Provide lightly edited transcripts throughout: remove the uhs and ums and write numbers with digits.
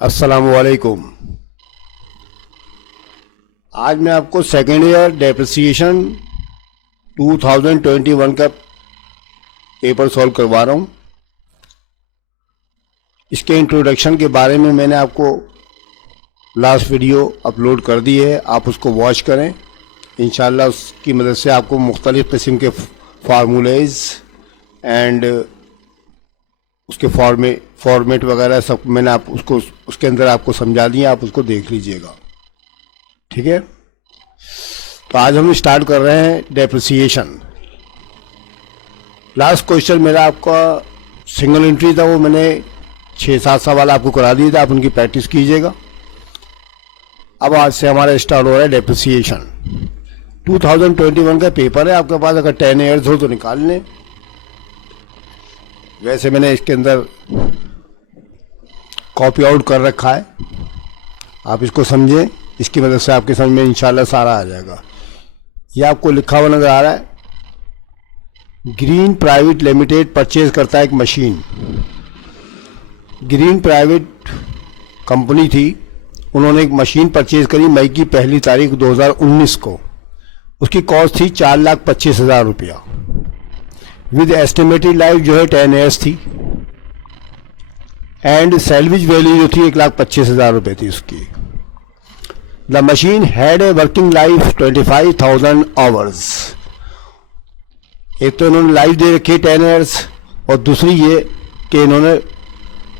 अस्सलामुअलैकुम। आज मैं आपको सेकेंड ईयर डेप्रिसिएशन 2021 का पेपर सॉल्व करवा रहा हूँ। इसके इंट्रोडक्शन के बारे में मैंने आपको लास्ट वीडियो अपलोड कर दी है, आप उसको वॉच करें। इंशाल्लाह उसकी मदद से आपको मुख्तलिफ़ किस्म के फार्मूलेज एंड उसके फॉर्मेट वगैरह सब मैंने आप उसको उसके अंदर आपको समझा दिया, आप उसको देख लीजिएगा, ठीक है। तो आज हम स्टार्ट कर रहे हैं डेप्रिसिएशन। लास्ट क्वेश्चन मेरा आपका सिंगल एंट्री था, वो मैंने 6-7 सवाल आपको करा दिए थे, आप उनकी प्रैक्टिस कीजिएगा। अब आज से हमारा स्टार्ट हो रहा है डेप्रिसिएशन। 2021 का पेपर है आपके पास, अगर 10 ईयर्स हो तो निकाल लें। वैसे मैंने इसके अंदर कॉपी आउट कर रखा है, आप इसको समझें, इसकी मदद से आपके समझ में इंशाल्लाह सारा आ जाएगा। ये आपको लिखा हुआ नज़र आ रहा है, ग्रीन प्राइवेट लिमिटेड परचेज करता है एक मशीन। ग्रीन प्राइवेट कंपनी थी, उन्होंने एक मशीन परचेज करी मई की 1 तारीख 2019 को। उसकी कॉस्ट थी 4,25,000 रुपया। विद एस्टिमेटेड लाइफ जो है 10 ईयर्स थी, एंड सैलवेज वैल्यू जो थी 1,25,000 रुपये थी उसकी। The machine had a working life 25,000 hours. एक तो इन्होंने लाइफ दे रखी 10 ईयर्स, और दूसरी ये कि इन्होंने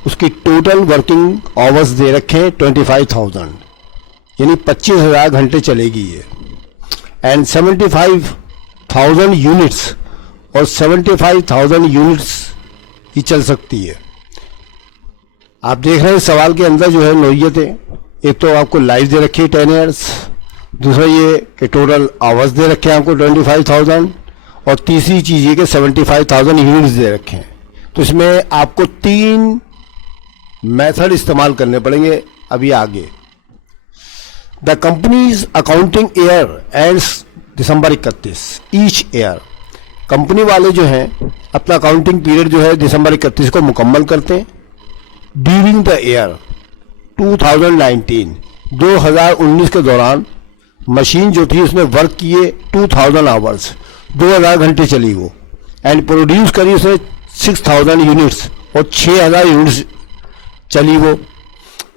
उसकी टोटल वर्किंग आवर्स दे रखे 25,000, यानी 25,000 घंटे चलेगी ये। एंड 75,000 यूनिट्स, और 75,000 यूनिट्स ही चल सकती है। आप देख रहे हैं सवाल के अंदर जो है नोयत है, एक तो आपको लाइफ दे रखी है 10 ईयर्स, दूसरा ये कि टोटल आवर्स दे रखे हैं आपको 25,000, और तीसरी चीज़ ये कि 75,000 यूनिट्स दे रखे हैं। तो इसमें आपको 3 मेथड इस्तेमाल करने पड़ेंगे अभी आगे। The companies accounting year ends December 31 each year. Company वाले जो हैं अपना अकाउंटिंग पीरियड जो है दिसंबर 31 को मुकम्मल करते हैं। ड्यूरिंग द ईयर 2019 के दौरान मशीन जो थी उसने वर्क किए 2000 आवर्स, 2000 घंटे चली वो, एंड प्रोड्यूस करी उसने 6,000 यूनिट्स, और 6,000 यूनिट्स चली वो।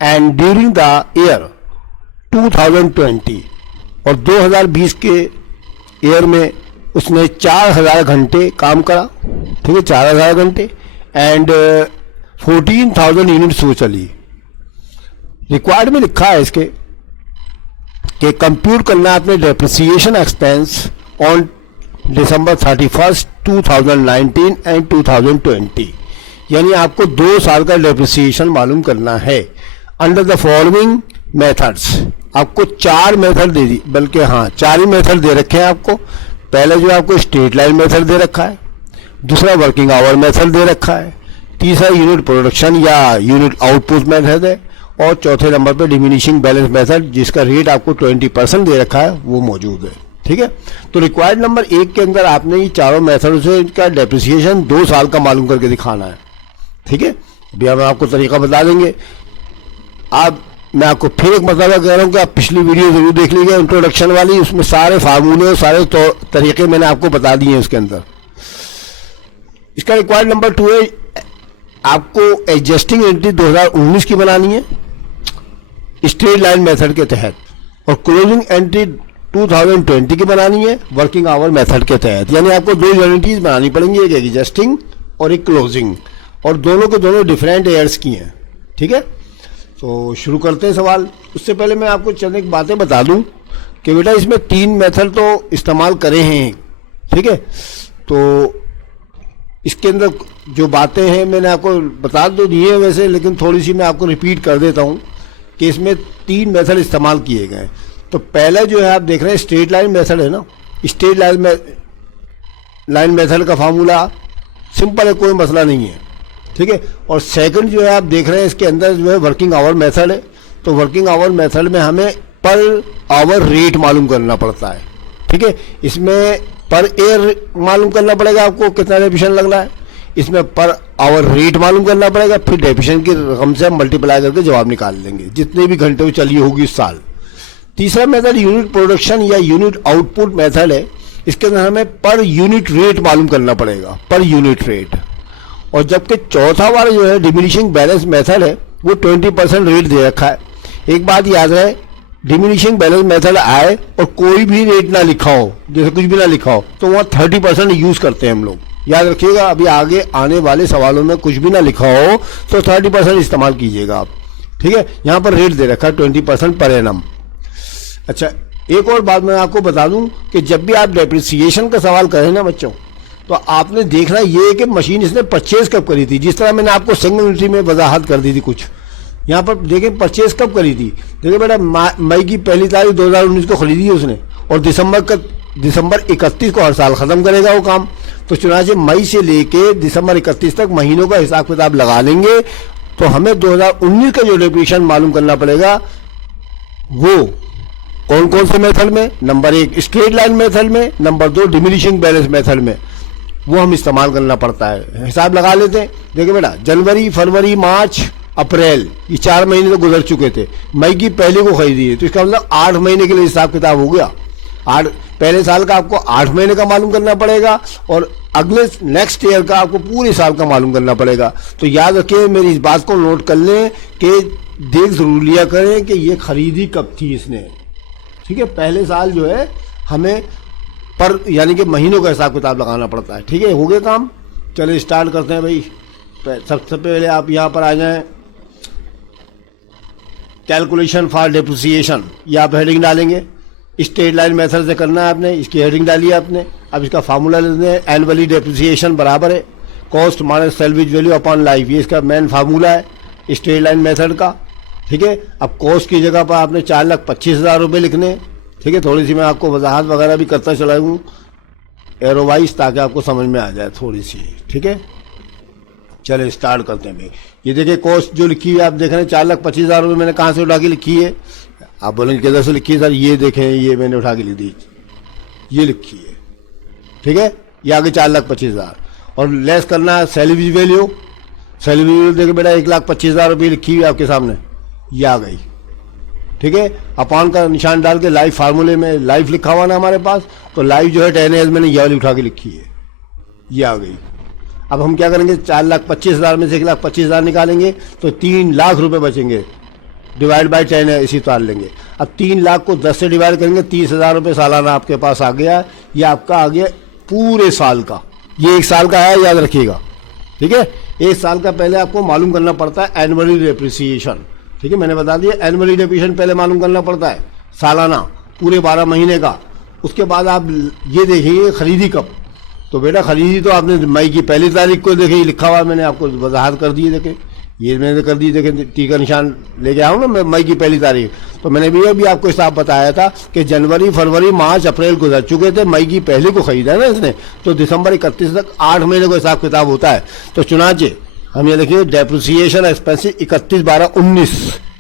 एंड ड्यूरिंग द ईयर 2020 और 2020 के ईयर में उसने 4,000 घंटे काम करा, ठीक है, 4,000 घंटे, एंड 14,000 यूनिट्स वो चली। रिक्वायर्ड में लिखा है इसके कि कंप्यूट करना आपने depreciation expense on December 31, 2019 and 2020, यानी आपको 2 साल का डेप्रिसिएशन मालूम करना है। अंडर द फॉलोइंग मेथड्स, आपको 4 मेथड दे दी, बल्कि हाँ 4 ही मेथड दे रखे हैं आपको। पहले जो आपको स्ट्रेट लाइन मेथड दे रखा है, दूसरा वर्किंग आवर मेथड दे रखा है, तीसरा यूनिट प्रोडक्शन या यूनिट आउटपुट मेथड है, और चौथे नंबर पे डिमिनिशिंग बैलेंस मेथड, जिसका रेट आपको 20% दे रखा है, वो मौजूद है, ठीक है। तो रिक्वायर्ड नंबर 1 के अंदर आपने ये चारों मेथड से इनका डेप्रिसिएशन 2 साल का मालूम करके दिखाना है, ठीक है। अभी हम आपको तरीका बता देंगे। आप मैं आपको फिर एक मरतबा कह रहा हूँ कि आप पिछली वीडियो जरूर देख लीजिए इंट्रोडक्शन वाली, उसमें सारे फार्मूले और सारे तरीके मैंने आपको बता दिए हैं उसके अंदर। इसका रिक्वायर्ड नंबर 2 है, आपको एडजस्टिंग एंट्री 2019 की बनानी है स्ट्रेट लाइन मेथड के तहत, और क्लोजिंग एंट्री 2020 की बनानी है वर्किंग आवर मेथड के तहत। यानी आपको 2 एंट्रीज बनानी पड़ेंगी, एक एडजस्टिंग और एक क्लोजिंग, और दोनों के दोनों डिफरेंट ईयर्स की हैं, ठीक है। तो शुरू करते हैं सवाल। उससे पहले मैं आपको चंद एक बातें बता दूं कि बेटा इसमें 3 मेथड तो इस्तेमाल करे हैं, ठीक है। तो इसके अंदर जो बातें हैं मैंने आपको बता तो दी है वैसे, लेकिन थोड़ी सी मैं आपको रिपीट कर देता हूं कि इसमें 3 मेथड इस्तेमाल किए गए। तो पहला जो है आप देख रहे हैं स्ट्रेट लाइन मेथड है ना। स्ट्रेट लाइन मेथड का फार्मूला सिंपल है, कोई मसला नहीं है, ठीक है। और सेकंड जो है आप देख रहे हैं इसके अंदर जो है वर्किंग आवर मेथड है। तो वर्किंग आवर मेथड में हमें पर आवर रेट मालूम करना पड़ता है, ठीक है। इसमें पर ईयर मालूम करना पड़ेगा आपको कितना रेपिशन लग रहा है, इसमें पर आवर रेट मालूम करना पड़ेगा, फिर डेप्रिसिएशन की रकम से हम मल्टीप्लाई करके जवाब निकाल लेंगे जितने भी घंटे वो चली होगी इस साल। तीसरा मेथड यूनिट प्रोडक्शन या यूनिट आउटपुट मेथड है। इसके अंदर हमें पर यूनिट रेट मालूम करना पड़ेगा, पर यूनिट रेट। और जबकि चौथा वाला जो है डिमिनिशिंग बैलेंस मेथड है वो 20% रेट दे रखा है। एक बात याद है, डिमिनिशिंग बैलेंस मेथड आए और कोई भी रेट ना लिखा हो, जैसे कुछ भी ना लिखा हो, तो वहाँ 30% यूज करते हैं हम लोग। याद रखिएगा, अभी आगे आने वाले सवालों में कुछ भी ना लिखा हो तो 30% इस्तेमाल कीजिएगा आप, ठीक है। यहाँ पर रेट दे रखा है 20% पर एनम। अच्छा, एक और बात मैं आपको बता दूं कि जब भी आप डेप्रिसिएशन का सवाल करें ना बच्चों, तो आपने देखना ये कि मशीन इसने परचेज कब करी थी। जिस तरह मैंने आपको सिंगल यूनिटी में वजाहत कर दी थी कुछ, यहाँ पर देखें परचेज कब करी थी। देखिए बेटा, मई की 1 तारीख 2019 को खरीदी है उसने, और दिसंबर 31 को हर साल खत्म करेगा वो काम। तो चुनाचे मई से लेके दिसंबर 31 तक महीनों का हिसाब किताब लगा लेंगे, तो हमें 2019 का जो डेप्रिसिएशन मालूम करना पड़ेगा वो कौन कौन से मेथड में, नंबर 1 स्ट्रेट लाइन मेथड में, नंबर 2 डिमिनिशिंग बैलेंस मेथड में, वो हम इस्तेमाल करना पड़ता है। हिसाब लगा लेते हैं। देखिए बेटा, जनवरी, फरवरी, मार्च, अप्रैल, ये 4 महीने तो गुजर चुके थे। मई की 1 को खरीदी है, तो इसका मतलब 8 महीने के लिए हिसाब किताब हो गया। पहले साल का आपको 8 महीने का मालूम करना पड़ेगा, और अगले नेक्स्ट ईयर का आपको पूरे साल का मालूम करना पड़ेगा। तो याद रखिए, मेरी इस बात को नोट कर लें कि देख जरूर लिया करें कि ये खरीदी कब थी इसने, ठीक है। पहले साल जो है हमें पर यानी कि महीनों का हिसाब किताब लगाना पड़ता है, ठीक है। हो गया काम, चलिए स्टार्ट करते हैं भाई। सबसे पहले आप यहाँ पर आ जाएं, कैलकुलेशन फॉर डेप्रिसिएशन, ये आप हेडिंग डालेंगे। स्ट्रेट लाइन मेथड से करना है आपने, इसकी हेडिंग डाली है आपने। अब इसका फार्मूला लेते हैं, एनुअली डेप्रिसिएशन बराबर है cost minus salvage value upon life, ये इसका मेन फार्मूला है स्ट्रेट लाइन मेथड का, ठीक है। अब कॉस्ट की जगह पर आपने 4,25,000 रुपये लिखने, ठीक है। थोड़ी सी मैं आपको वजाहत वगैरह भी करता चला हूँ एरोवाइज, ताकि आपको समझ में आ जाए थोड़ी सी, ठीक है। चले स्टार्ट करते हैं भाई। ये देखिए कॉस्ट जो लिखी है आप देख रहे हैं 4,25,000 रुपये मैंने कहाँ से उठा के लिखी है। आप बोलेंगे किधर से लिखी है सर, ये देखें, ये मैंने उठा के लिख दी, ये लिखी है, ठीक है। ये आगे 4,25,000 और लेस करना है सैलरी वैल्यू। सैलरी वैल्यू देखिए बेटा 1,25,000 रुपये लिखी हुई है आपके सामने, ये आ गई, ठीक है। अपॉन का निशान डाल के लाइफ फार्मूले में लाइफ लिखा हुआ ना हमारे पास, तो लाइफ जो है 10 एज मैंने ये वाली उठा के लिखी है, ये आ गई। अब हम क्या करेंगे, 4,25,000 में से 1,25,000 निकालेंगे तो 3 लाख रुपए बचेंगे, डिवाइड बाई 10 है, इसी उतार लेंगे। अब 3 लाख को 10 से डिवाइड करेंगे, 30,000 रुपये सालाना आपके पास आ गया। ये आपका आ गया पूरे साल का, ये 1 साल का है, याद रखिएगा, ठीक है। 1 साल का पहले आपको मालूम करना पड़ता है एनुअली डेप्रिसिएशन, ठीक है। मैंने बता दिया एनुअली डेप्रिसिएशन पहले मालूम करना पड़ता है, सालाना पूरे 12 महीने का। उसके बाद आप ये देखिए खरीदी कब, तो बेटा खरीदी तो आपने मई की 1 तारीख को देखिए लिखा हुआ, मैंने आपको वजाहत कर दी, देखे ये मैंने कर दी, देखे टी का निशान लेके आऊँ ना मैं, मई की 1 तारीख। तो मैंने भी अभी आपको हिसाब बताया था कि जनवरी, फरवरी, मार्च, अप्रैल गुजर चुके थे, मई की 1 को खरीदा है ना इसने, तो दिसंबर 31 तक 8 महीने को हिसाब किताब होता है। तो चुनाचे हम ये देखिए डेप्रिसिएशन एक्सपेंसिव 31/12/19,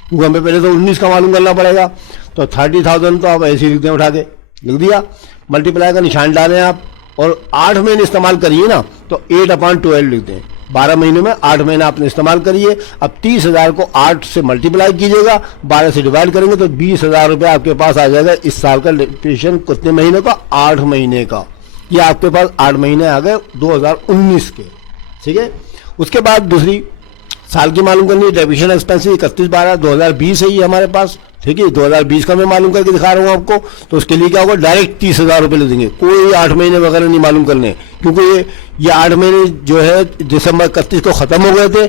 क्योंकि हमें पहले तो 19 का मालूम करना पड़ेगा। तो 30,000 तो आप ऐसे ही लिख दें, उठा के लिख दिया, मल्टीप्लाई का निशान डालें आप, और 8 महीने इस्तेमाल करिए ना, तो 8/12 लिख दें। 12 महीनों में 8 महीना आपने इस्तेमाल करिए। अब 30,000 को 8 से मल्टीप्लाई कीजिएगा, 12 से डिवाइड करेंगे तो 20,000 रुपये आपके पास आ जाएगा इस साल का डेप्रिसिएशन। कितने महीने का, 8 महीने का। ये आपके पास 8 महीने आ गए 2019 के, ठीक है। उसके बाद दूसरी साल की मालूम करनी है, डेप्रिसिएशन एक्सपेंसिव 31/12/2020 है ये हमारे पास, ठीक है। 2020 का मैं मालूम करके दिखा रहा हूँ आपको। तो उसके लिए क्या होगा, डायरेक्ट 30,000 रुपये ले देंगे, कोई 8 महीने वगैरह नहीं मालूम करने, क्योंकि ये 8 महीने जो है दिसंबर 31 को खत्म हो गए थे।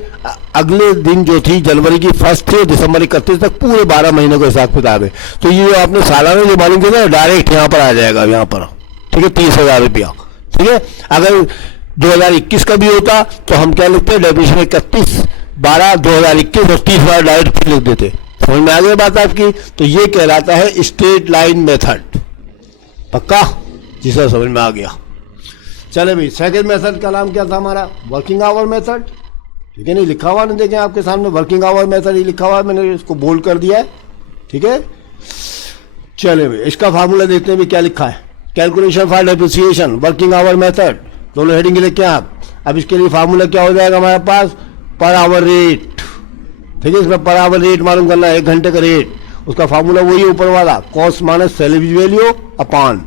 अगले दिन जो थी जनवरी की 1 थी, दिसंबर 31 तक पूरे 12 महीने को हिसाब किताब है। तो ये आपने सालाना जो मालूम किया डायरेक्ट यहाँ पर आ जाएगा, यहाँ पर, ठीक है, 30,000 रुपया, ठीक है। अगर 2021 का भी होता तो हम क्या लिखते हैं, डेप्रिसिएशन 31/12/2021 और 30,000 डायरेक्ट फिर लिख देते। समझ में आ गई बात आपकी। तो ये कहलाता है स्ट्रेट लाइन मेथड, पक्का, जिसे समझ में आ गया। चले भाई, सेकंड मेथड का नाम क्या था हमारा, वर्किंग आवर मेथड, ठीक है। नहीं लिखा हुआ, नहीं देखें आपके सामने वर्किंग आवर मेथड ही लिखा हुआ है, मैंने इसको बोल्ड कर दिया है, ठीक है। चले भाई, इसका फार्मूला देखते हैं भी क्या लिखा है। Calculation for depreciation working hour method, दोनों हेडिंग लिखे आप। अब इसके लिए फार्मूला क्या हो जाएगा हमारे पास, पर आवर रेट, ठीक है। इसमें पर आवर रेट मालूम करना है, 1 घंटे का रेट, उसका फार्मूला वही है ऊपर वाला, cost minus salary value upon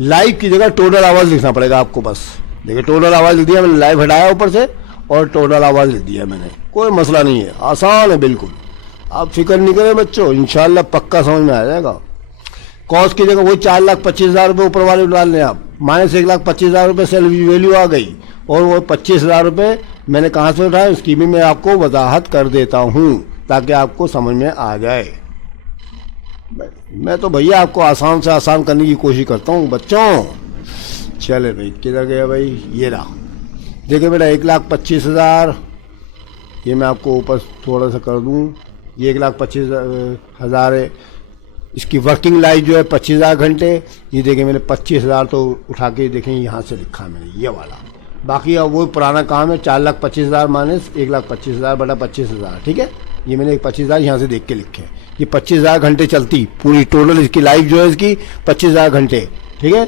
live की जगह टोटल आवाज लिखना पड़ेगा आपको। बस देखिए टोटल आवाज लिख दिया मैंने, लाइव हटाया ऊपर से और टोटल आवाज लिख दिया मैंने, कोई मसला नहीं है, आसान है बिल्कुल, आप फिक्र नहीं करें बच्चों, इंशाल्लाह पक्का समझ में आ जाएगा। कॉस्ट की जगह वही 4,25,000 रुपये ऊपर वाले डाल लें आप, माइनस 1,25,000 रुपये सैलरी वैल्यू आ गई, और वो 25,000 रुपये मैंने कहाँ से उठाया, उसकी भी मैं आपको वजाहत कर देता हूँ ताकि आपको समझ में आ जाए। मैं तो भैया आपको आसान से आसान करने की कोशिश करता हूँ बच्चों। चले भाई, किधर गया भाई, ये रहा, देखिए बेटा 1,25,000, ये मैं आपको ऊपर थोड़ा सा कर दूँ, ये 1,25,000 है, इसकी वर्किंग लाइफ जो है 25,000 घंटे, ये देखिए मैंने 25,000 तो उठा के देखें यहाँ से लिखा मैंने ये वाला, बाकी अब वो पुराना काम है, 4,25,000 माइनस 1,25,000 बटा 25,000, ठीक है। ये मैंने 25,000 यहाँ से देख के लिखे, ये 25,000 घंटे चलती पूरी टोटल इसकी लाइफ जो है इसकी 25,000 घंटे, ठीक है।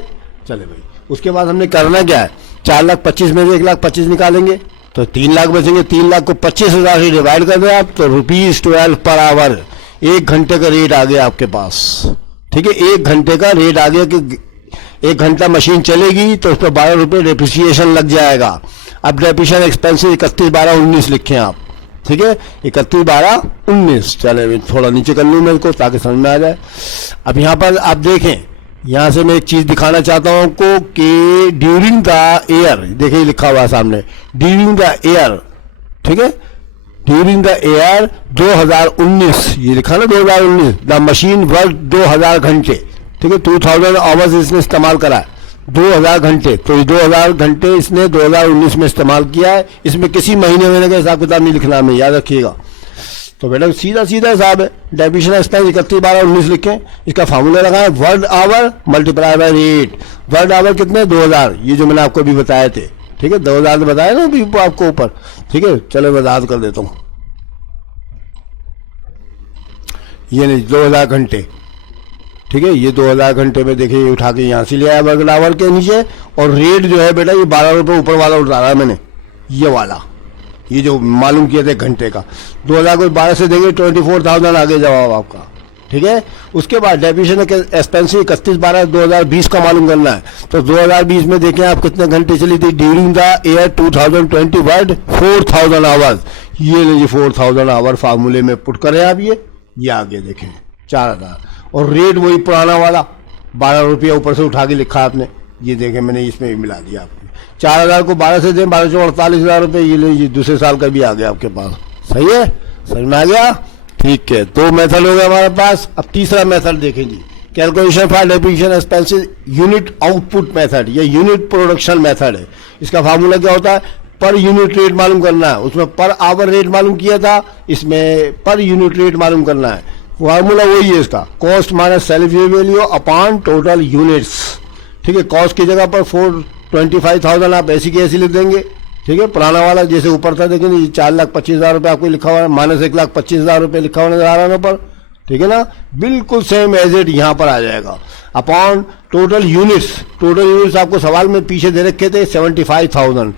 चले भाई, उसके बाद हमने करना क्या है, 4,25,000 में से 1,25,000 निकालेंगे तो 3 लाख बचेंगे, 3 लाख को 25,000 से डिवाइड कर दें आप तो ₹12 पर आवर, 1 घंटे का रेट आ गया आपके पास, ठीक है। 1 घंटे का रेट आ गया कि 1 घंटा मशीन चलेगी तो उस पर 12 रुपये डेप्रिसिएशन लग जाएगा। अब डेप्रिसिएशन एक्सपेंसिव 31/12/19 लिखें आप, ठीक है, 31/12/19। चले थोड़ा नीचे कर लूँ मैं इसको ताकि समझ में आ जाए। अब यहाँ पर आप देखें, यहाँ से मैं एक चीज दिखाना चाहता हूँ आपको कि ड्यूरिंग द ईयर, देखिए लिखा हुआ है सामने, ड्यूरिंग द ईयर, ठीक है, ड्यूरिंग द ईयर 2019, ये लिखा ना 2019, द मशीन वर्क 2000 घंटे, ठीक है, 2000 आवर्स इसने इस्तेमाल करा है, 2000 घंटे, तो ये 2000 घंटे इसने 2019 में इस्तेमाल किया है। इसमें किसी महीने का हिसाब किताब नहीं लिखना हमें, याद रखिएगा। तो बेटा सीधा सीधा हिसाब है, डेप्रिसिएशन एक्सपेंस 31/12/19 लिखें, इसका फार्मूला लगाएं, work hour multiply by rate, work hour कितने 2000, ये जो मैंने आपको अभी बताए थे, ठीक है, 2000 बताया ना अभी आपको ऊपर, ठीक है। चलो मैं याद कर देता हूँ, ये नहीं 2000 घंटे, ठीक है, ये 2000 घंटे में देखिए उठा के यहाँ से ले आया वर्ग आवर के नीचे, और रेट जो है बेटा ये 12 रुपये ऊपर वाला उठा रहा है मैंने, ये वाला, ये जो मालूम किया था घंटे का, 2000 को 12 से देंगे 24,000 आगे जवाब आपका, ठीक है। उसके बाद डेप्रिसिएशन एक्सपेंसिव 31/12/2020 का मालूम करना है, तो 2020 में देखें आप कितने घंटे चली थी, during the year 2020 word 4,000 hours, ये लीजिए 4,000 आवर फार्मूले में पुट करें आप, ये आगे देखें 4,000, और रेट वही पुराना वाला 12 रुपया ऊपर से उठा के लिखा आपने, ये देखें मैंने इसमें भी मिला दिया आपने, 4,000 को 12 से दें 12 48,000 रुपये, ये लीजिए दूसरे साल का भी आ गया आपके पास, सही है, समझ में आ गया, ठीक है। 2 मेथड हो गया हमारे पास। अब तीसरा मेथड देखें जी, calculation for depreciation expenses unit output method, या यूनिट प्रोडक्शन मेथड है। इसका फार्मूला क्या होता है, पर यूनिट रेट मालूम करना है, उसमें पर आवर रेट मालूम किया था, इसमें पर यूनिट रेट मालूम करना है, फार्मूला वही है इसका, cost minus salary value upon total units, ठीक है। कॉस्ट की जगह पर 425,000 आप ऐसी की ऐसी लिख देंगे, ठीक है, पुराना वाला जैसे ऊपर था, देखिए 4,25,000 रुपये आपको लिखा हुआ है, माइनस 1,25,000 रुपये लिखा हुआ नजर आ रहा है पर, ठीक है ना, बिल्कुल सेम एज इट यहाँ पर आ जाएगा, upon total units, total units आपको सवाल में पीछे दे रखे थे 75,000,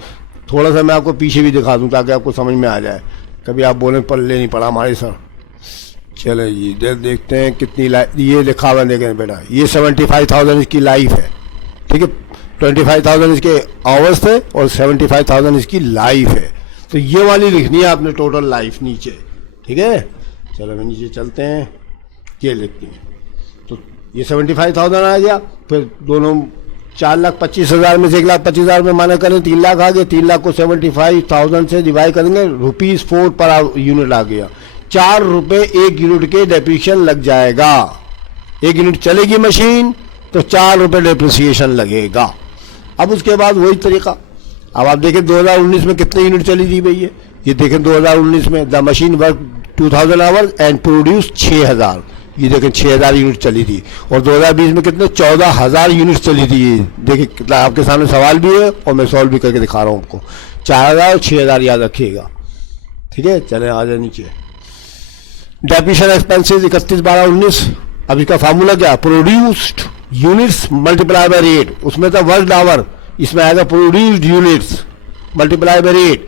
थोड़ा सा मैं आपको पीछे भी दिखा दूं ताकि आपको समझ में आ जाए, कभी आप बोले पल्ले नहीं पड़ा हमारे सर। चले जी देखते हैं कितनी ये लिखा हुआ देखें बेटा, ये 75,000 इसकी लाइफ है, ठीक है, 25,000 इसके आवर्स थे और 75,000 इसकी लाइफ है, तो ये वाली लिखनी है आपने टोटल लाइफ नीचे, ठीक है। चलो मैं नीचे चलते हैं, ये लिखते हैं, तो ये 75,000 आ गया, फिर दोनों 4,25,000 में से 1,25,000 रुपये माना करें 3 लाख आ गए, 3 लाख को 75,000 से डिवाइड करेंगे, ₹4 पर यूनिट आ गया, 4 रुपये 1 यूनिट के डेप्रिसिएशन लग जाएगा, 1 यूनिट चलेगी मशीन तो 4 रुपये डेप्रिसिएशन लगेगा। अब उसके बाद वही तरीका, अब आप देखें 2019 में कितने यूनिट चली थी भैया, ये देखें 2019 में the machine work 2000 hours and produce 6,000, ये देखें 6,000 यूनिट चली थी, और 2020 में कितने 14,000 यूनिट चली थी, ये देखिए कितना आपके सामने सवाल भी है और मैं सॉल्व भी करके दिखा रहा हूँ आपको, 4,000 और 6,000 याद रखिएगा, ठीक है। चले आ जाए नीचे, डेप्रिसिएशन एक्सपेंसेस 31/12/19, अब इसका फार्मूला क्या, produced units multiply by rate, उसमें था वर्क आवर, इसमें आएगा produced units multiply by rate.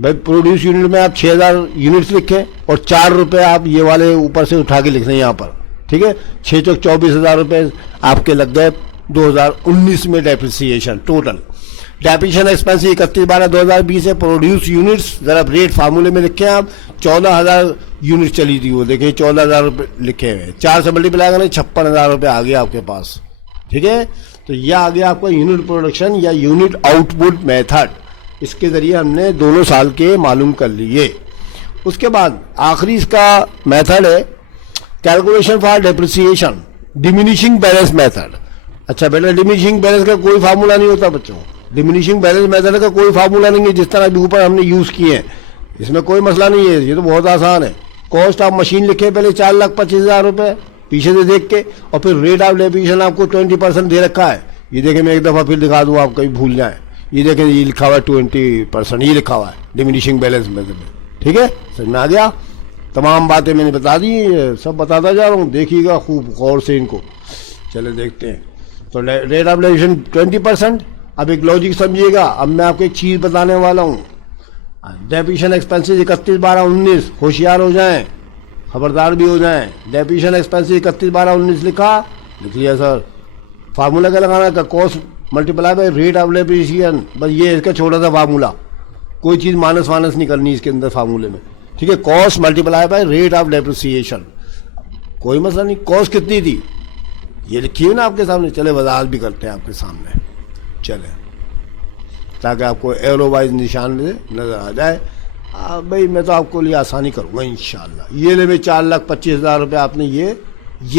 भाई प्रोड्यूस यूनिट में आप 6000 यूनिट्स लिखें और 4 रुपये आप ये वाले ऊपर से उठा के लिख दें यहाँ पर, ठीक है। 6 चौक 24,000 रुपये आपके लग गए 2019 में डेप्रिसिएशन टोटल। डेप्रिसिएशन एक्सपेंस 31/12/2020 है। प्रोड्यूस यूनिट्स जरा रेट फार्मूले में लिखें आप, 14,000 यूनिट चली थी वो, देखिए 14,000 रुपये लिखे हुए, 4 से मल्टीप्लाई करें 56,000 रुपये आ गया आपके पास, ठीक है। तो यह आ गया आपका यूनिट प्रोडक्शन या यूनिट आउटपुट मेथड। इसके जरिए हमने दोनों साल के मालूम कर लिए। उसके बाद आखिरी इसका मेथड है calculation for depreciation diminishing balance method. अच्छा बेटा, डिमिनिशिंग बैलेंस का कोई फार्मूला नहीं होता बच्चों, डिमिनिशिंग बैलेंस मेथड का कोई फार्मूला नहीं है जिस तरह अभी ऊपर हमने यूज किए हैं, इसमें कोई मसला नहीं है, ये तो बहुत आसान है। कॉस्ट ऑफ मशीन लिखे पहले 4,25,000 रुपये पीछे से देख के, और फिर रेट ऑफ डेप्रिसिएशन आपको 20% दे रखा है। ये देखें, मैं एक दफ़ा फिर दिखा दूँ, आप कहीं भूल जाएं। ये देखें, ये लिखा हुआ है 20%, ये लिखा हुआ है डिमिनिशिंग बैलेंस मेथड में, ठीक है। समझ में आ गया? तमाम बातें मैंने बता दी, सब बताता जा रहा हूँ, देखिएगा खूब गौर से इनको। चले देखते हैं। तो रेट ऑफ डेप्रिसिएशन 20%। अब एक लॉजिक समझिएगा, अब मैं आपको एक चीज़ बताने वाला हूँ। डेप्रिसिएशन एक्सपेंसेस 31/12/19, होशियार हो जाएं, खबरदार भी हो जाएं। डेप्रिसिएशन एक्सपेंसेस 31/12/19 लिख लिया सर। फार्मूला क्या लगाना है? Cost multiply by rate of depreciation, बस ये इसका छोटा सा फार्मूला, कोई चीज़ माइनस वाइनस नहीं करनी इसके अंदर फार्मूले में, ठीक है। Cost multiply by rate of depreciation, कोई मसला नहीं। कॉस्ट कितनी थी ये लिखी है ना आपके सामने, चले वजाहत भी करते हैं आपके सामने, चले, ताकि आपको एरो वाइज निशान नजर आ जाए। भाई मैं तो आपको लिए आसानी करूँगा इंशाल्लाह। ये ले भाई 4,25,000 रुपये आपने ये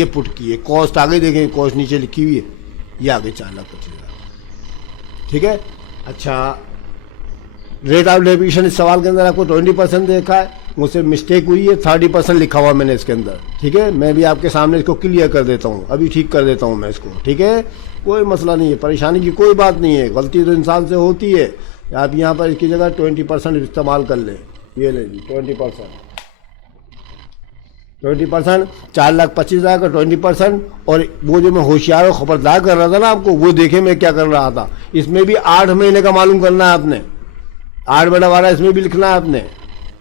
पुट किए। कॉस्ट आगे देखें, कॉस्ट नीचे लिखी हुई है, ये आगे 4,25,000, ठीक है। अच्छा, रेट ऑफ डेप्रिसिएशन इस सवाल के अंदर आपको 20% देखा है, मुझसे मिस्टेक हुई है, 30% लिखा हुआ मैंने इसके अंदर, ठीक है। मैं भी आपके सामने इसको क्लियर कर देता हूँ, अभी ठीक कर देता हूँ मैं इसको, ठीक है। कोई मसला नहीं है, परेशानी की कोई बात नहीं है, गलती तो इंसान से होती है। आप यहाँ पर इसकी जगह 20% इस्तेमाल कर लें, ये ले जी 20%, 4,25,000 का 20%। और वो जो मैं होशियार और खबरदार कर रहा था ना आपको, वो देखे मैं क्या कर रहा था। इसमें भी 8 महीने का मालूम करना है आपने, 8/12 इसमें भी लिखना है आपने,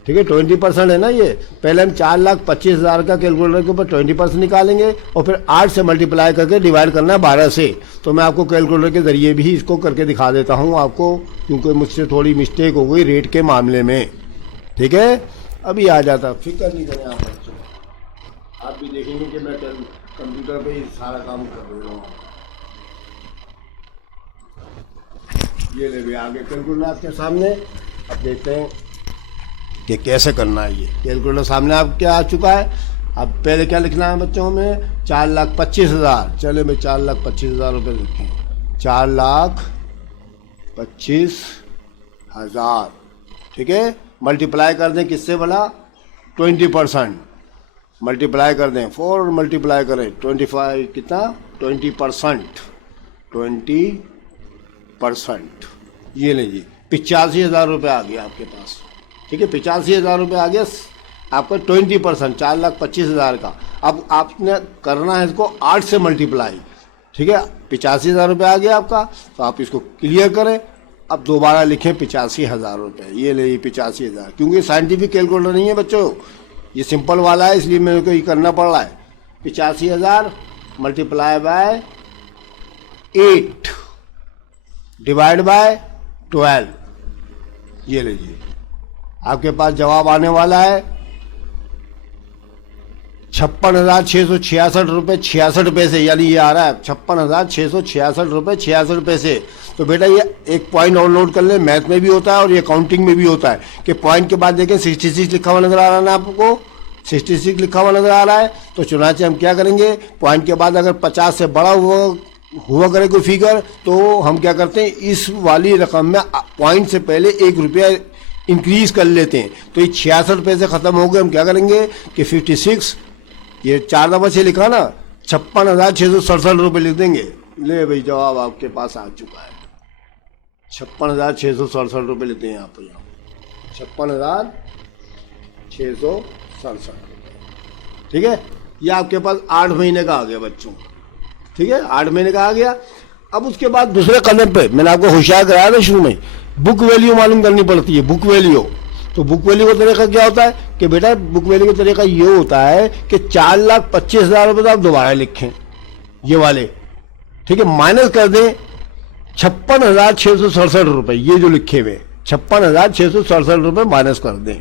ठीक है। 20% है ना ये। पहले हम 4,25,000 का कैलकुलेटर के ऊपर 20% निकालेंगे और फिर 8 से मल्टीप्लाई करके डिवाइड करना है 12 से। तो मैं आपको कैलकुलेटर के जरिए भी इसको करके दिखा देता हूँ आपको, क्योंकि मुझसे थोड़ी मिस्टेक हो गई रेट के मामले में, ठीक है। अभी आ जाता, फिक्र नहीं करें आप बच्चों, आप भी देखेंगे कि मैं कंप्यूटर पे ही सारा काम कर रहा हूँ। ये ले भी आगे कैलकुलेटर आपके सामने, अब देखते हैं कि कैसे करना है। ये कैलकुलेटर सामने आपके आ चुका है। अब पहले क्या लिखना है बच्चों में? 4,25,000। चले भाई 4,25,000 रुपये लिखें, 4,25,000, ठीक है। मल्टीप्लाई कर दें किससे भला? 20%। मल्टीप्लाई कर दें 4, मल्टीप्लाई करें 25, कितना? 20%, 20%। ये लीजिए 85,000 रुपये आ गया आपके पास, ठीक है। 85,000 रुपये आ गया आपका 20%, 4,25,000 का। अब आपने करना है इसको 8 से मल्टीप्लाई, ठीक है। 85,000 रुपये आ गया आपका, तो आप इसको क्लियर करें। अब दोबारा लिखें 85,000 रुपये, ये ले 85,000, क्योंकि साइंटिफिक कैलकुलेटर नहीं है बच्चों, ये सिंपल वाला है, इसलिए मेरे को ये करना पड़ रहा है। 85,000 मल्टीप्लाई बाय 8 डिवाइड बाय 12, ये लीजिए आपके पास जवाब आने वाला है 56,666 रुपये 66 पैसे, यानी ये आ रहा है 56,666 रुपये 66 पैसे। तो बेटा ये एक पॉइंट और नोट कर ले, मैथ में भी होता है और ये काउंटिंग में भी होता है कि पॉइंट के बाद देखें 66 लिखा हुआ नजर आ रहा है ना आपको, 66 लिखा हुआ नजर आ रहा है। तो चुनाचे हम क्या करेंगे, पॉइंट के बाद अगर 50 से बड़ा हुआ करे कोई फिगर, तो हम क्या करते हैं, इस वाली रकम में पॉइंट से पहले 1 रुपया इंक्रीज कर लेते हैं। तो ये 66 पैसे खत्म हो गए, हम क्या करेंगे कि 56, ये 4 दफा से लिखा ना, 56,667 रुपये लिख देंगे। ले भाई जवाब आपके पास आ चुका है, 56,667 रुपये लेते हैं यहाँ पर, 56,667, ठीक है। ये आपके पास 8 महीने का आ गया बच्चों, ठीक है, 8 महीने का आ गया। अब उसके बाद दूसरे कदम पे मैंने आपको होशियार कराया था शुरू में, बुक वैल्यू मालूम करनी पड़ती है, बुक वैल्यू। तो बुक वैल्यू का तरीका क्या होता है कि बेटा बुक वैल्यू का तरीका ये होता है कि 4,25,000 रुपये तो आप दोबारा लिखें ये वाले, ठीक है, माइनस कर दें 56,667 रुपये, ये जो लिखे हुए 56,667 रुपये माइनस कर दें,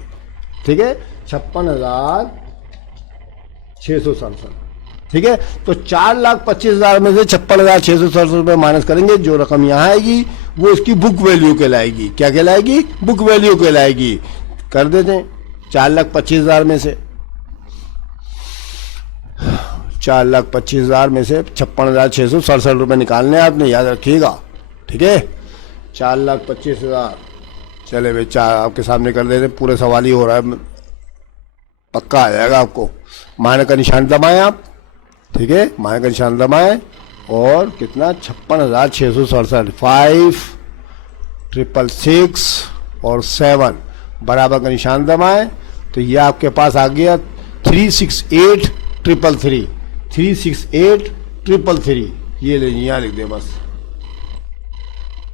ठीक है, 56,667, ठीक है। तो 4,25,000 में से 56,667 रुपये माइनस करेंगे, जो रकम यहाँ आएगी वो इसकी बुक वैल्यू कहलाएगी। क्या कहलाएगी? बुक वैल्यू कहलाएगी। कर देते हैं 4,25,000 में से 4,25,000 में से 56,667 रुपये निकालने हैं आपने, याद रखिएगा, ठीक है। 4,25,000 चले भाई, चार आपके सामने कर देते, पूरे सवाल ही हो रहा है, पक्का आ जाएगा आपको। माइनस का निशान दबाएं आप, ठीक है, माइनस का निशान दबाएं और कितना 56,667, 5,666 और 7 बराबर का निशान दबाएं तो ये आपके पास आ गया 368,333, 368,333, ये ले यहाँ लिख दे बस,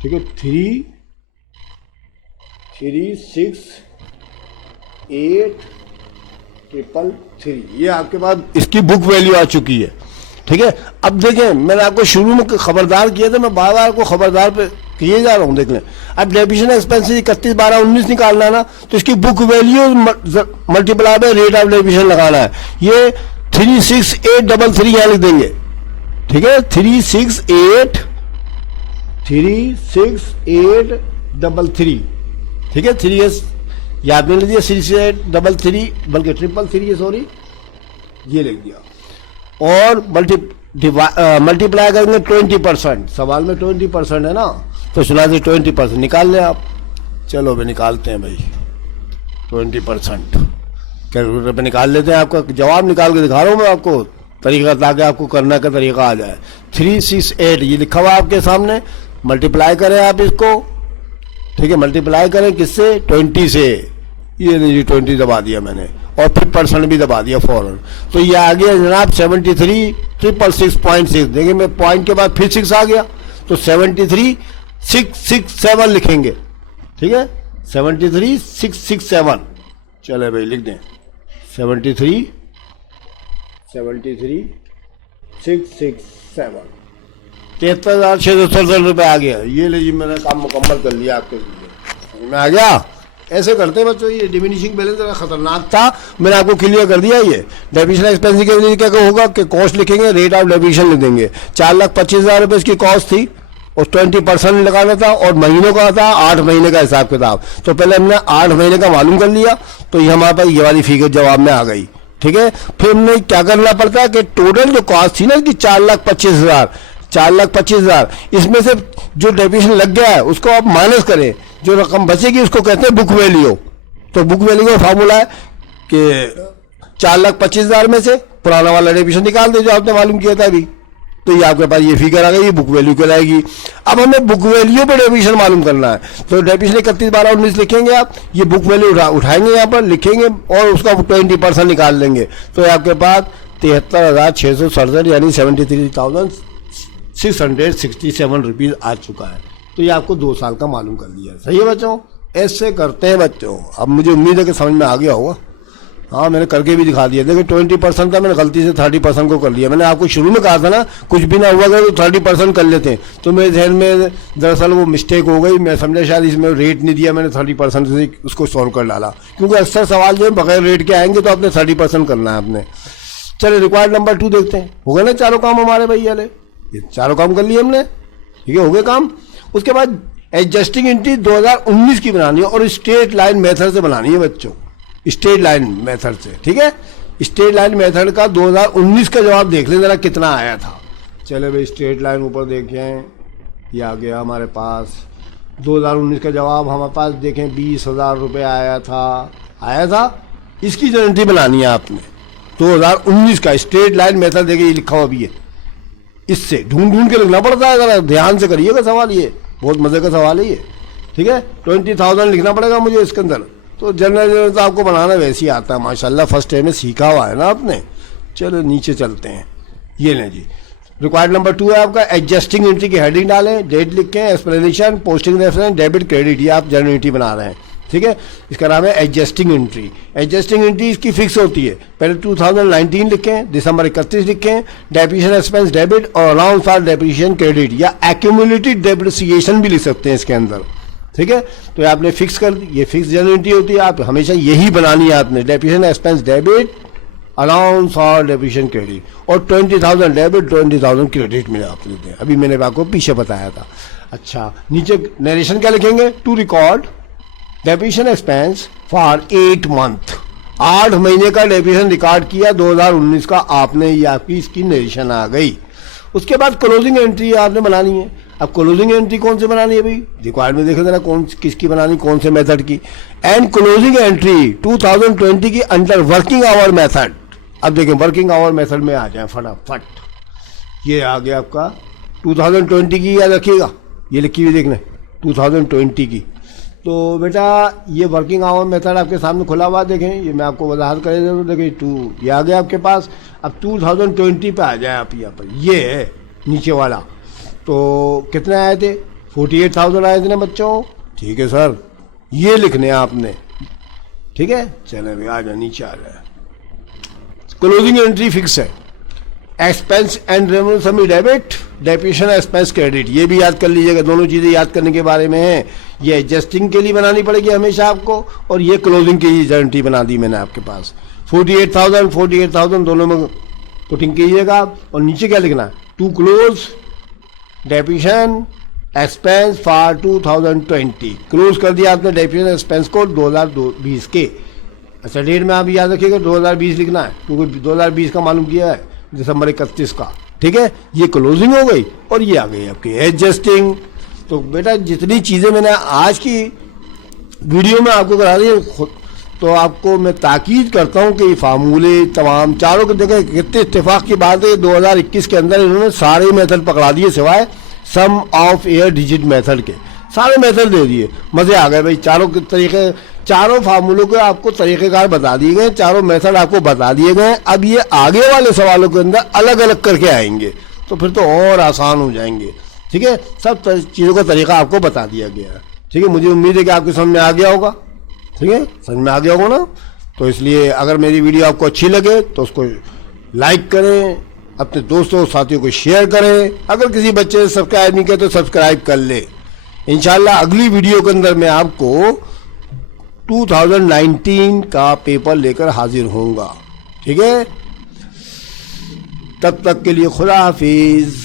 ठीक है, 368,333, ये आपके पास इसकी बुक वैल्यू आ चुकी है, ठीक है। अब देखें, मैंने आपको शुरू में खबरदार किया था, मैं बार बार आपको खबरदार पे किए जा रहा हूँ, देख लें। अब डेबिशन एक्सपेंसेस 31, 12, 19 निकालना है ना, तो इसकी book value multiply by rate of depreciation लगाना है। ये 36833 यहाँ लिख देंगे, ठीक है, 36833, ठीक है, 3S याद नहीं लीजिए, 36833 बल्कि 333 है, सॉरी, ये लिख दिया। और मल्टीप्लाई करेंगे 20%, सवाल में 20% है ना, तो सुना दे 20% निकाल लें आप। चलो भाई निकालते हैं भाई, 20% कैलकुलेटर पे निकाल लेते हैं, आपका जवाब निकाल के दिखा रहा हूँ मैं आपको तरीका, ताकि आपको करने का तरीका आ जाए। 368 ये लिखा हुआ आपके सामने, मल्टीप्लाई करें आप इसको, ठीक है, मल्टीप्लाई करें किससे? 20 से, ये नहीं 20 दबा दिया मैंने और फिर परसेंट भी दबा दिया फौरन, तो ये आ गया जनाब 73,666.6। देखिए मैं पॉइंट के बाद फिर 6 आ गया, तो 73,667 लिखेंगे, ठीक है, 73,667, चले भाई लिख दें 73,667, 73,667 रुपये आ गया। ये लीजिए मैंने काम मुकम्मल कर लिया आपके लिए, में आ गया। ऐसे करते हैं बच्चों, ये डिमिनिशिंग बैलेंस जरा खतरनाक था, मैंने आपको क्लियर कर दिया। ये डेबिशन एक्सपेंस के लिए क्या होगा कि कॉस्ट लिखेंगे, रेट ऑफ डेबिशन लिख देंगे। 4,25,000 रुपये इसकी कॉस्ट थी और 20% लगाना था और महीनों का था 8 महीने का हिसाब किताब। तो पहले हमने 8 महीने का मालूम कर लिया, तो ये हमारे पास ये वाली फिगर जवाब में आ गई, ठीक है। फिर हमने क्या करना पड़ता है कि टोटल जो कॉस्ट थी ना इसकी 4,25,000, इसमें से जो डेबिशन लग गया है उसको आप माइनस करें, जो रकम बचेगी उसको कहते हैं बुक वैल्यू। तो बुक वैल्यू का फार्मूला है कि 4,25,000 में से पुराना वाला डेबिशन निकाल दे जो आपने मालूम किया था अभी, तो ये आपके पास ये फिगर आ गई, ये बुक वैल्यू कहलाएगी। अब हमें बुक वैल्यू पे डेबिशन मालूम करना है, तो डेबिशन 31, 12, 19 लिखेंगे आप, ये बुक वैल्यू उठाएंगे यहाँ पर लिखेंगे और उसका 20% निकाल देंगे, तो आपके पास 73,667 यानी 73,667 रुपीज़ आ चुका है। तो ये आपको 2 साल का मालूम कर दिया। सही है बच्चों, ऐसे करते हैं बच्चों। अब मुझे उम्मीद है कि समझ में आ गया होगा। हाँ मैंने करके भी दिखा दिया। देखिए 20% था, मैंने गलती से 30% को कर लिया। मैंने आपको शुरू में कहा था ना कुछ भी ना हुआ अगर तो 30% कर लेते हैं, तो मेरे ध्यान में दरअसल वो मिस्टेक हो गई। मैं समझा शायद इसमें रेट नहीं दिया, मैंने 30% से उसको सॉल्व कर डाला, क्योंकि अक्सर सवाल जो है बगैर रेट के आएंगे, तो आपने 30% करना है आपने। चलिए रिक्वायर्ड नंबर 2 देखते हैं। हो गए ना चारों काम हमारे भैया ले, ये चारों काम कर लिए हमने, ठीक है, हो गए काम। उसके बाद एडजस्टिंग एंट्री 2019 की बनानी है और स्ट्रेट लाइन मेथड से बनानी है बच्चों, स्ट्रेट लाइन मेथड से, ठीक है। स्ट्रेट लाइन मेथड का 2019 का जवाब देख लें जरा कितना आया था। चले भाई स्ट्रेट लाइन ऊपर देखें, ये आ गया हमारे पास 2019 का जवाब हमारे पास देखें 20,000 रुपये आया था। इसकी जो एंट्री बनानी है आपने 2019 का स्ट्रेट लाइन मेथड देखिए ये लिखा हुआ भी है, इससे ढूंढ ढूंढ के लिखना पड़ता है। जरा ध्यान से करिएगा सवाल, ये बहुत मजे का सवाल है ये, ठीक है। 20,000 लिखना पड़ेगा मुझे इसके अंदर। तो जनरल तो आपको बनाना वैसे ही आता है माशाल्लाह, फर्स्ट टाइम में सीखा हुआ है ना आपने। चलो नीचे चलते हैं, ये लें जी रिक्वायर्ड नंबर 2 है आपका एडजस्टिंग एंट्री की हेडिंग डालें, डेट लिखें, explanation, posting reference, debit credit, ये आप जर्नल एंट्री बना रहे हैं, ठीक है। इसका नाम है एडजस्टिंग एंट्री। एडजस्टिंग एंट्री इसकी फिक्स होती है, पहले 2019 लिखें, दिसंबर 31 लिखें, डेप्रिसिएशन एक्सपेंस डेबिट और अलाउंस फॉर डेप्रिसिएशन क्रेडिट या एक्यूमुलेटेड डेप्रिसिएशन भी लिख सकते हैं इसके अंदर, ठीक है। तो ये आपने फिक्स कर दी, ये फिक्स जर्नल एंट्री होती है, आप हमेशा यही बनानी है आपने, depreciation expense debit, allowance for depreciation credit और 20,000 डेबिट 20,000 क्रेडिट में आप लेते हैं। अभी मैंने आपको पीछे बताया था। अच्छा, नीचे नरेशन क्या लिखेंगे, to record depreciation expense for 8 month, 8 महीने का डेप्रिसिएशन रिकॉर्ड किया 2019 का आपने, ये आपकी इसकी नरेशन आ गई। उसके बाद क्लोजिंग एंट्री आपने बनानी है। अब क्लोजिंग एंट्री कौन से बनानी है भाई, रिक्वायर्ड में देखे जरा कौन किसकी बनानी, कौन से मेथड की। एंड क्लोजिंग एंट्री 2020 की अंडर वर्किंग आवर मेथड। अब देखें वर्किंग आवर मेथड में आ जाए फटाफट, ये आ गया आपका 2020 की, याद रखिएगा ये लिखी हुई देखना 2020 की। तो बेटा ये वर्किंग आवर मेथड आपके सामने खुला हुआ, देखें ये मैं आपको वजाहत करें तो देखिए ये आ गया आपके पास। अब 2020 पे आ जाए आप यहाँ पर, ये है नीचे वाला। तो कितने आए थे, 48,000 आए थे ना बच्चों, ठीक है सर, ये लिखने हैं आपने, ठीक है। चले भाई आ जाए, नीचे आ जाए। क्लोजिंग एंट्री फिक्स है, एक्सपेंस एंड रेवेन्यू समी डेबिट, डेप्रिसिएशन एक्सपेंस क्रेडिट, ये भी याद कर लीजिएगा, दोनों चीजें याद करने के बारे में है। ये एडजस्टिंग के लिए बनानी पड़ेगी हमेशा आपको, और ये क्लोजिंग की गारंटी बना दी मैंने आपके पास। 48,000 दोनों में पुटिंग कीजिएगा। और नीचे क्या लिखना है, to close depreciation expense for 2020, close कर दिया आपने डेप्रिसिएशन एक्सपेंस को 2020 के। अच्छा, डेट में आप याद रखिएगा 2020 लिखना है, क्योंकि 2020 का मालूम किया है दिसंबर 31 का, ठीक है। ये क्लोजिंग हो गई और ये आ गई आपकी एडजस्टिंग। तो बेटा जितनी चीज़ें मैंने आज की वीडियो में आपको करा दी, तो आपको मैं ताकीद करता हूँ कि ये फार्मूले तमाम चारों के देखें कितने इत्तेफाक की बात है, 2021 के अंदर इन्होंने सारे मेथड पकड़ा दिए सिवाय सम ऑफ एयर डिजिट मेथड के, सारे मेथड दे दिए। मज़े आ गए भाई, चारों के तरीके, चारों फार्मूलों के आपको तरीक़ेकार बता दिए गए, चारों मेथड आपको बता दिए गए। अब ये आगे वाले सवालों के अंदर अलग अलग करके आएंगे, तो फिर तो और आसान हो जाएंगे, ठीक है। सब चीज़ों का तरीका आपको बता दिया गया है, ठीक है। मुझे उम्मीद है कि आपके समझ में आ गया होगा, ठीक है, समझ में आ गया होगा ना। तो इसलिए अगर मेरी वीडियो आपको अच्छी लगे तो उसको लाइक करें, अपने दोस्तों साथियों को शेयर करें, अगर किसी बच्चे ने सब्सक्राइब नहीं किया तो सब्सक्राइब कर ले। इंशाल्लाह अगली वीडियो के अंदर मैं आपको 2019 का पेपर लेकर हाजिर होऊंगा, ठीक है। तब तक के लिए खुदा हाफिज।